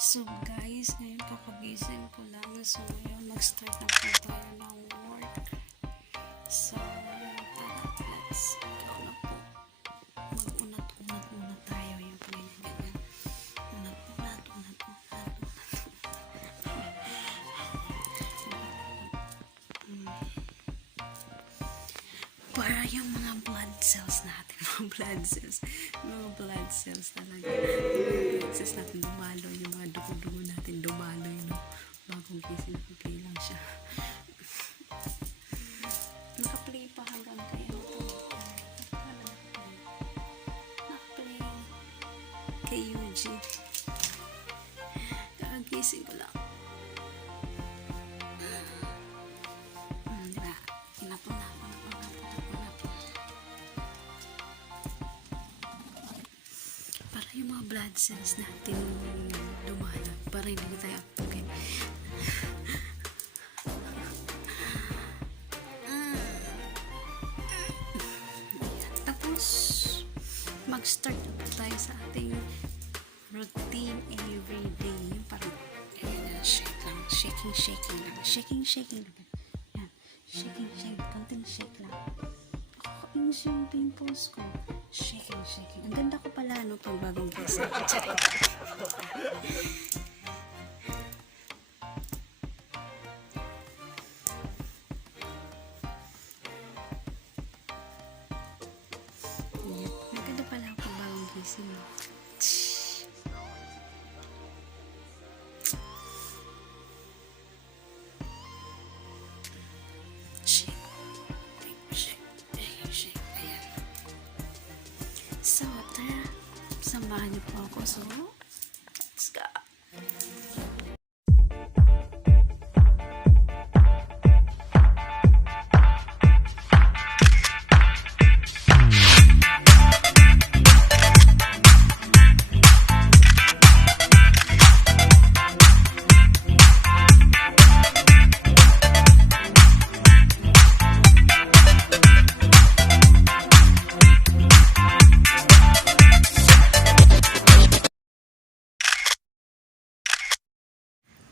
So guys, ngayon kakagising ko lang. So ngayon mag-start na po tayo ng work. So tara, let's go na po. Mag-unat-unat muna tayo. Yung po yung ganyan. Unat-unat. Para yung mga blood cells natin. Mga blood cells talaga. Mga blood cells natin dumaloy. Yung mga dugo-dugo natin dumaloy. No? Bagong gising, okay lang siya. Nakaplay pa hanggang kaya nakaplay kay Eugene. Kakagising ko lang. Diba? Inapo. Para yung mga blood cells natin dumalo. Para hindi tayo okay. Tapos mag-start na po tayo sa ating routine every day. Parang shake lang. Shaking lang. Shaking lang. Yan. Shaking. Konting shake lang. Nakakainis yung pimples ko. Shaking. Ang ganda ko pala, no, pag bagong gising. Yan. Ang ganda pala ako pag bagong gising. Shake. Ayan. So, tara. Samahan niyo po ako. So, let's go.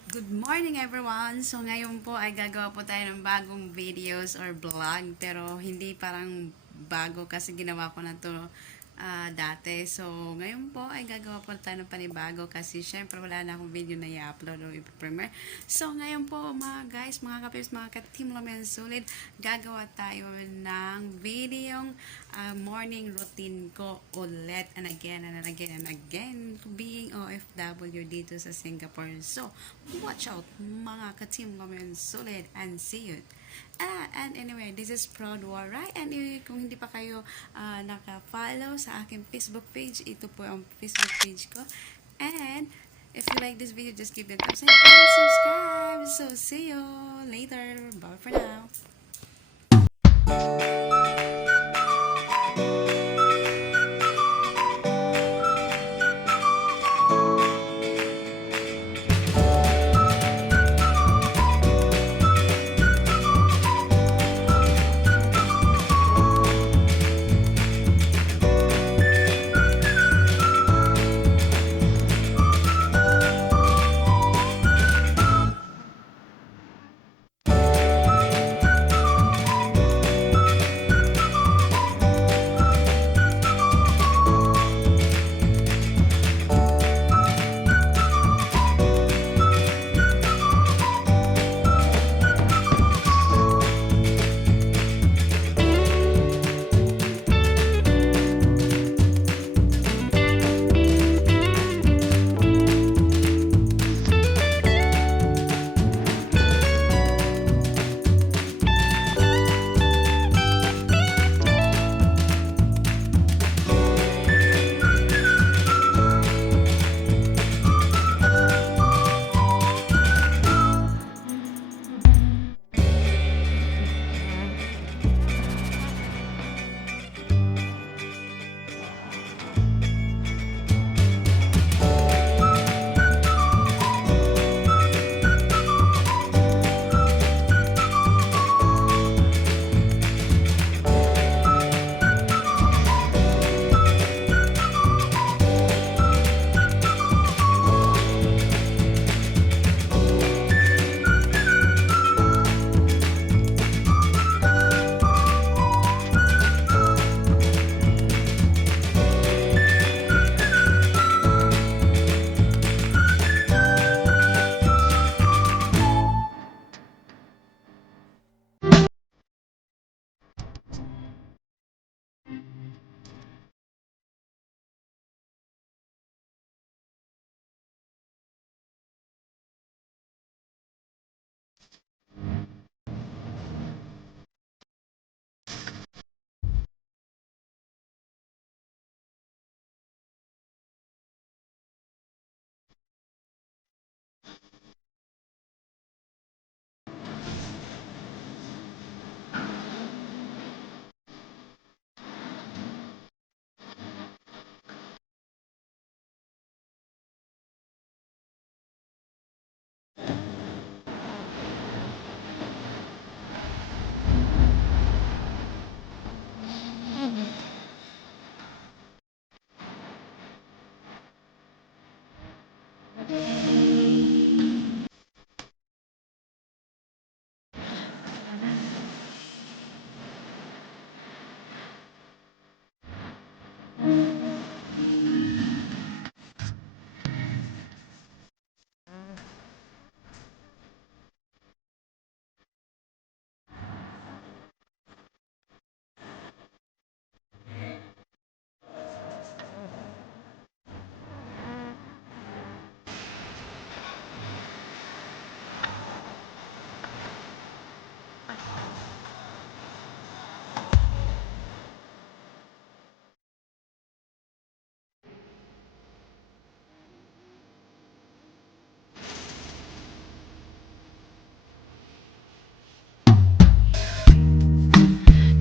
Good morning everyone! So ngayon po ay gagawa po tayo ng bagong videos or vlog, pero hindi parang bago kasi ginawa ko na to dati. So ngayon po ay gagawa po tayo ng panibago kasi syempre wala na akong video na i-upload o i-premiere. So ngayon po mga guys, mga kapips, mga ka-Team Lumen Solid, gagawa tayo ng videong morning routine ko ulit and again being OFW dito sa Singapore. So watch out mga ka-Team Lumen Solid and see you. And anyway, this is Proud War, right? And kung hindi pa kayo naka-follow sa aking Facebook page, ito po ang Facebook page ko. And if you like this video, just give it a thumbs up and subscribe. So see you later. Bye for now.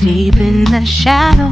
Deep in the shadow,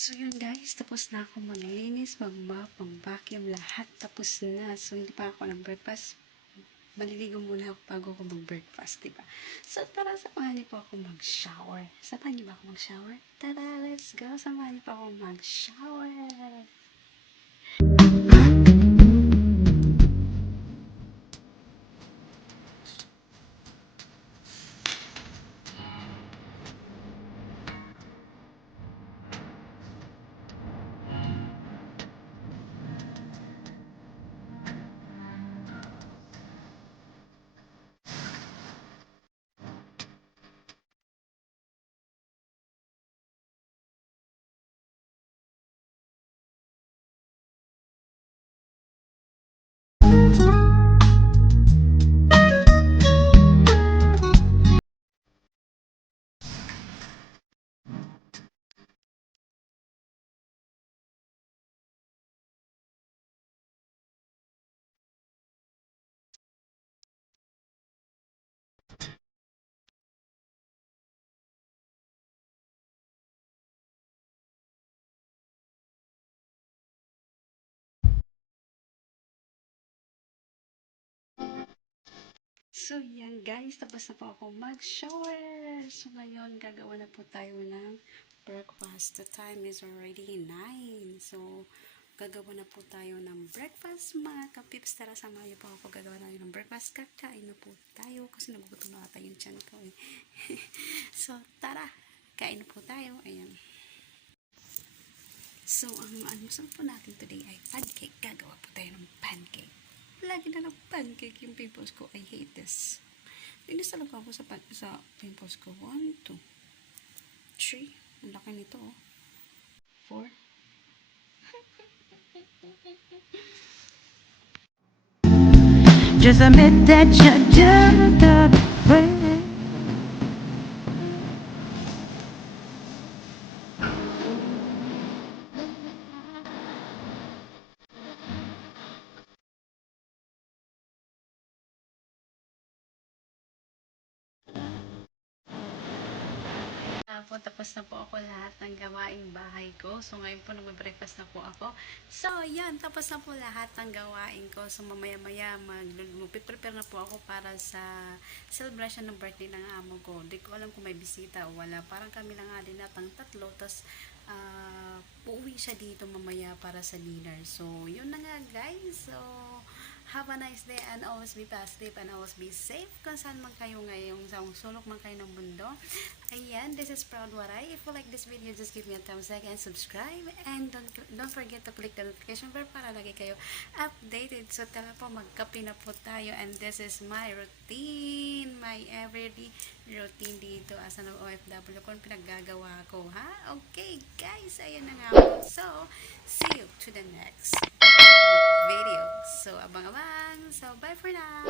So yun guys, tapos na ako maglinis, mag-mop, mag-vacuum, lahat tapos na. So hindi pa ako nag-breakfast. Maliligo muna ako bago ako mag-breakfast, diba? So tara, samahan niyo po ako mag-shower. Samahan niyo ba ako mag-shower? Tara, let's go! Samahan niyo po ako mag-shower! So, yan guys, tapos na po ako mag-shower. So, ngayon, gagawa na po tayo ng breakfast. The time is already 9. So, gagawa na po tayo ng breakfast, mga kapips. Tara, samahan niyo po ako gagawa na ng breakfast. Kakain na po tayo kasi nagugutom na ata yung tiyan ko eh. So, tara, kain na po tayo. Ayan. So, ang almusal po natin today ay pancake. Gagawa po tayo ng pancake. Lagi na lang pancake yung pimples ko. I hate this. Tinisalog ako sa pimples ko. 1, 2, 3. Ang laki nito, oh. 4. just admit that you're just afraid. po, tapos na po ako lahat ng gawaing bahay ko. So, ngayon po nagbe-breakfast na po ako. So, yan, tapos na po lahat ng gawain ko. So, mamaya-maya, mag-prepare na po ako para sa celebration ng birthday ng amo ko. Di ko alam kung may bisita o wala. Parang kami lang nga din natang tatlo. Tapos, uuwi siya dito mamaya para sa dinner. So, yun na nga, guys. So, have a nice day and always be positive and always be safe kung saan man kayo ngayong sa sulok man kayo ng mundo. Ayan, this is Proud Waray. If you like this video, just give me a thumbs up and subscribe. And don't forget to click the notification bell para lagi kayo updated. So tara po, magkape na po tayo. And this is my routine. My everyday routine dito as an OFW kung pinaggagawa ko. Ha? Okay, guys. Ayan na nga po. So, see you to the next video. So, abang-abang. So, bye for now.